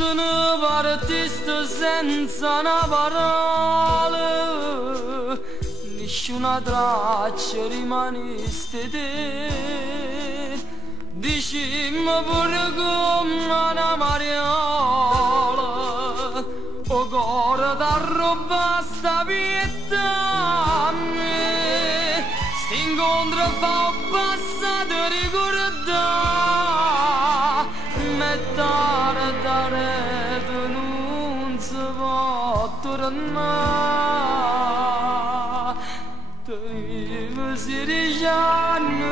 te ne partiste senza una parola, nessuna traccia rimaneste te. Dicimmo pure come una mariola, o cuore t'arruba sta pietà a me. St'incontro fa un passato ricordare, mettare da rete non si può tornare. Tenevo 16 anni,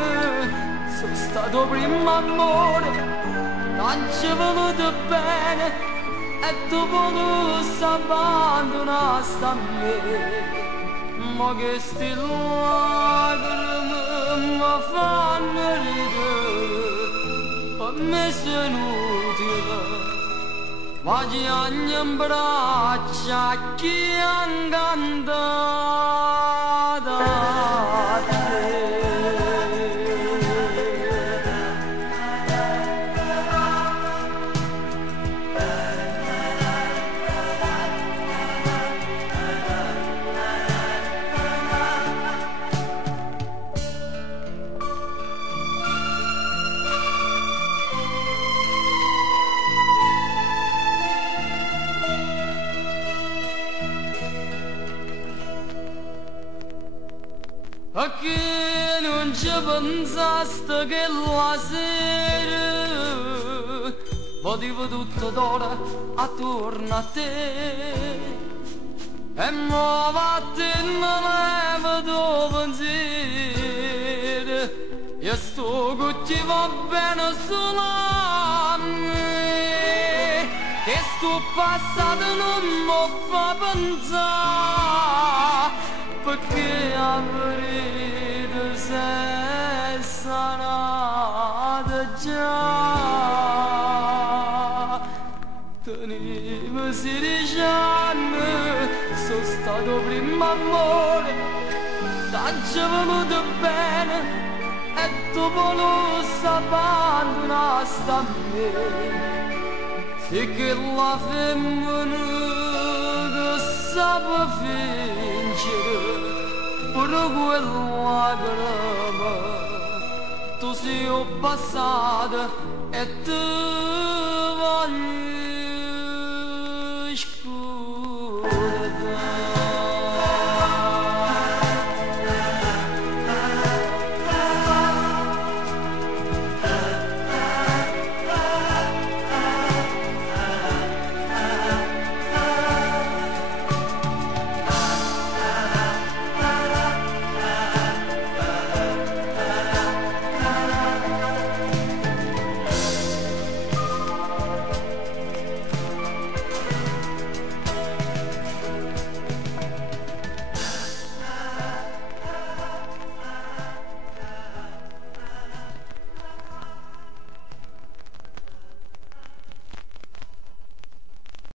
sono stato primo amore, tanto voluto bene, e dopo tu s'abbandonasti a me. Ma che sti lacrime mi fanno ridere, per me sono utile, ma ci hanno in braccia chi ha incantato a te. A che non ci pensaste che la sera potevo tutto d'ora attorno a te, e muovati non levo tuo pensiero, io sto che ti va bene solo a me, che sto passato non mi fa pensare, perché avrete sei sanata già. Tenevo 16 anni, sono stato primo amore, tanto voluto bene, e dopo lo s'abbandonasti a me. Sì che la femmina che sape fingere, pure quella lacrima, tu sei passata e ti voglio scordare.